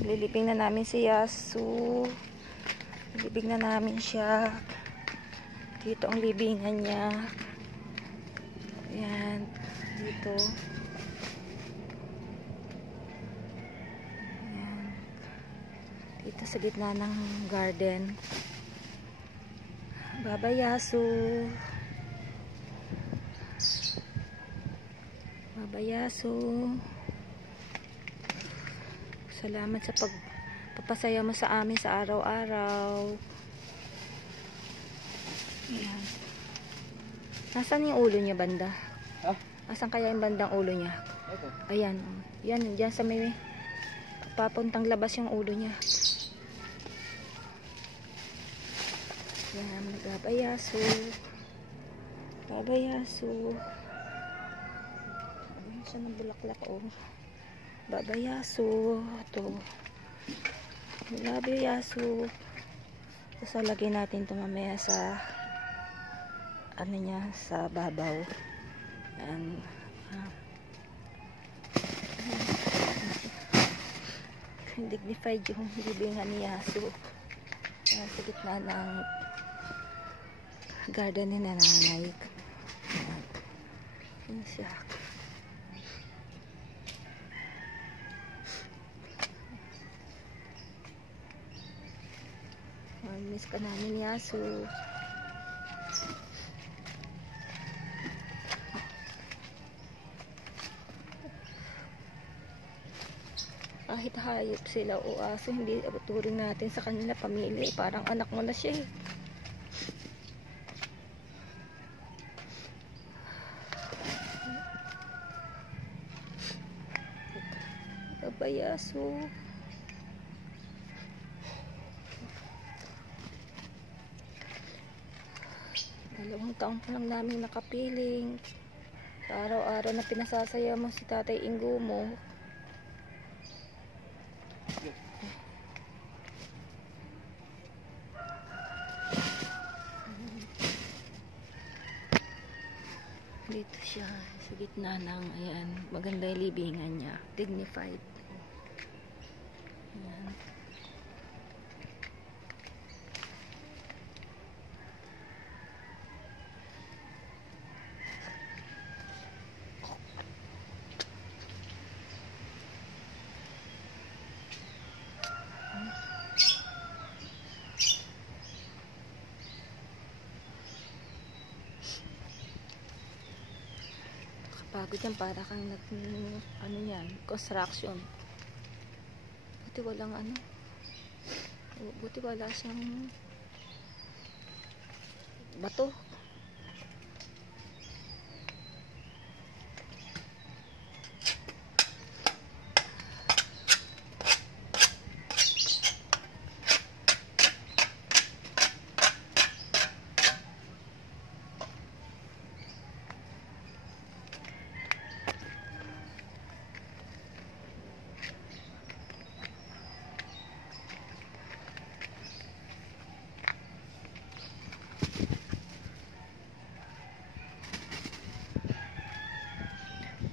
Lilibing na namin si Yasu. Lilibing na namin siya. Dito ang libingan niya. Ayan. Dito. Ayan. Dito sa gitna ng garden. Baba Yasu. Baba Yasu. Salamat sa pagpapasaya mo sa amin sa araw-araw. Ayan. Nasaan yung ulo niya banda? Ha? Asan kaya yung bandang ulo niya? Ito. Ayan. Yan, dyan sa may papuntang labas yung ulo niya. Yan, Baba Yasu. Baba Yasu. Ayan siya ng bulaklak, oh. Baba Yasu. Ito. Love you, Yasu. So, lagyan natin ito mamaya sa ano niya, sa babaw. And dignified yung libingan ni Yasu. Sa gitna ng garden ni nanay. Ayan siya. Miss ka namin, Yasu. Kahit hayop sila o aso, hindi turing natin sa kanila pamilya. Parang anak mo na siya, eh. Baba Yasu. Dalawang taon pa lang namin nakapiling. Araw-araw na pinasasaya mo si Tatay Ingo mo. Dito siya sa gitna ng, ayan, maganda yung libingan niya. Dignified. Ayan. Pagod yan, para kang ano yan, construction. Buti walang ano, buti wala siyang bato.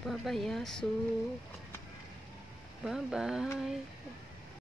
Baba Yasu. Bye-bye.